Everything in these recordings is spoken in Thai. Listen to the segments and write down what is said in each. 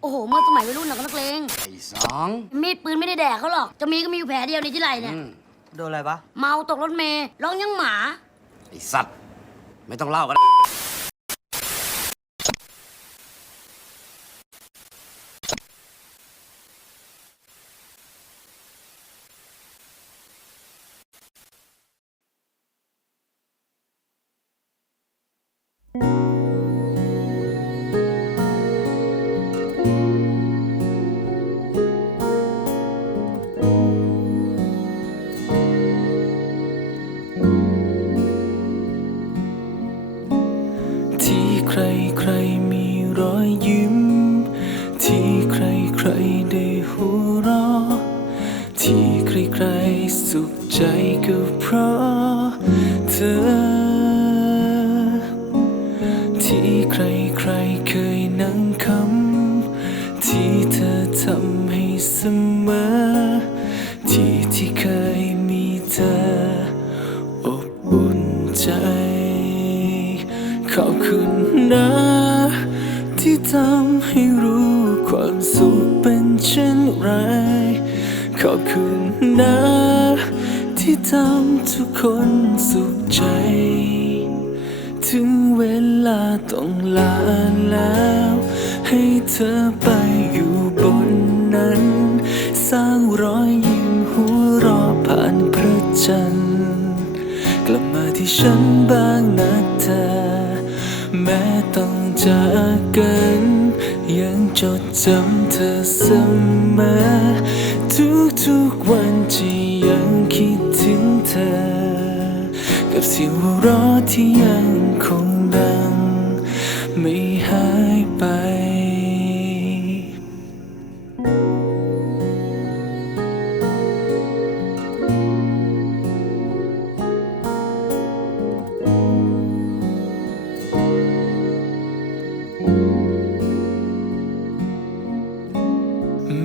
โอ้โหเมื่อสมัยวัยรุ่นเราก็นักเลงไอ้สองมีดปืนไม่ได้แดกเขาหรอก จะมีก็มีอยู่แผลเดียวในที่ไหล่เนี่ย อืมโดนอะไรปะเมาตกรถเมล์ร้องยังหมา ไอ้สัตว์ ไม่ต้องเล่าก็ได้ ใครใครมีรอยยิ้ม ที่ใครใครได้หัวเราะที่ใครใครสุขใจก็เพราะเธอ ที่ใครใครเคยนั่งคำที่เธอทำให้เสมอ ที่ที่เคยมีเธออบอุ่นใจ ขอบคุณนะ ที่ทำให้รู้ความสุขเป็นเช่นไร ขอบคุณนะ ที่ทำทุกคนสุขใจ ถึงเวลาต้องลาแล้ว ให้เธอไปอยู่บนนั้น สร้างรอยยิ้มหัวเราะผ่านพระจันทร์กลับมาที่ฉันบ้างนะเธอ แม้ต้องจากกัน ยังจดจำเธอเสมอ ทุกๆวันที่ยังคิดถึงเธอ กับเสียงหัวเราะที่ยังคงดัง ไม่หายไป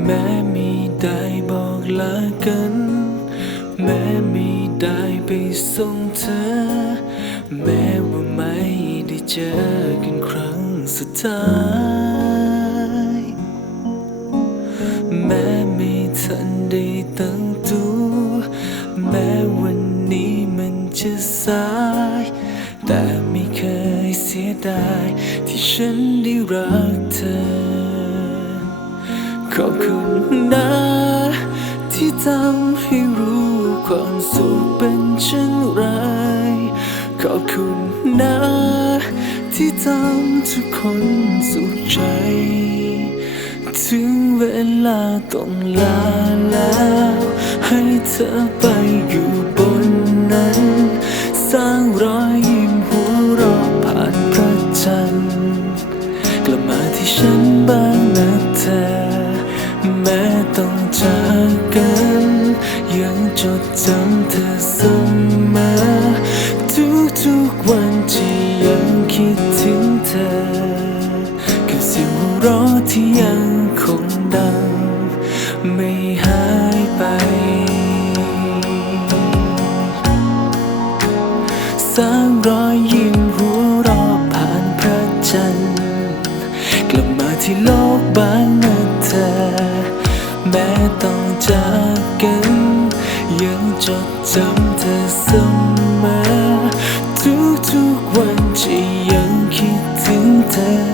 แม้ไม่ได้บอกลากัน แม้ไม่ได้ไปส่งเธอ แม้ว่าไม่ได้เจอกันครั้งสุดท้าย แม้ไม่ทันได้ตั้งตัว แม้วันนี้มันจะสาย แต่ไม่เคยเสียดายที่ฉันได้รักเธอ ขอบคุณนะ ที่ทำให้รู้ความสุขเป็นเช่นไร ขอบคุณนะ ที่ทำทุกคนสุขใจ ถึงเวลาต้องลาแล้ว ให้เธอไปอยู่บนนั้น สร้างรอยยิ้มหัวเราะผ่านพระจันทร์กลับมาที่ฉัน จดจำเธอเสมอทุกๆวันที่ยังคิดถึงเธอ กับเสียงหัวเราะที่ยังคงดัง ไม่หายไปสร้างรอยยิ้มหัวเราะผ่านพระจันทร์กลับมาที่โลกบ้างนเธอ แม้ต้องจากกัน ยังจดจำเธอเสมอทุกๆวันที่ยังคิดถึงเธอ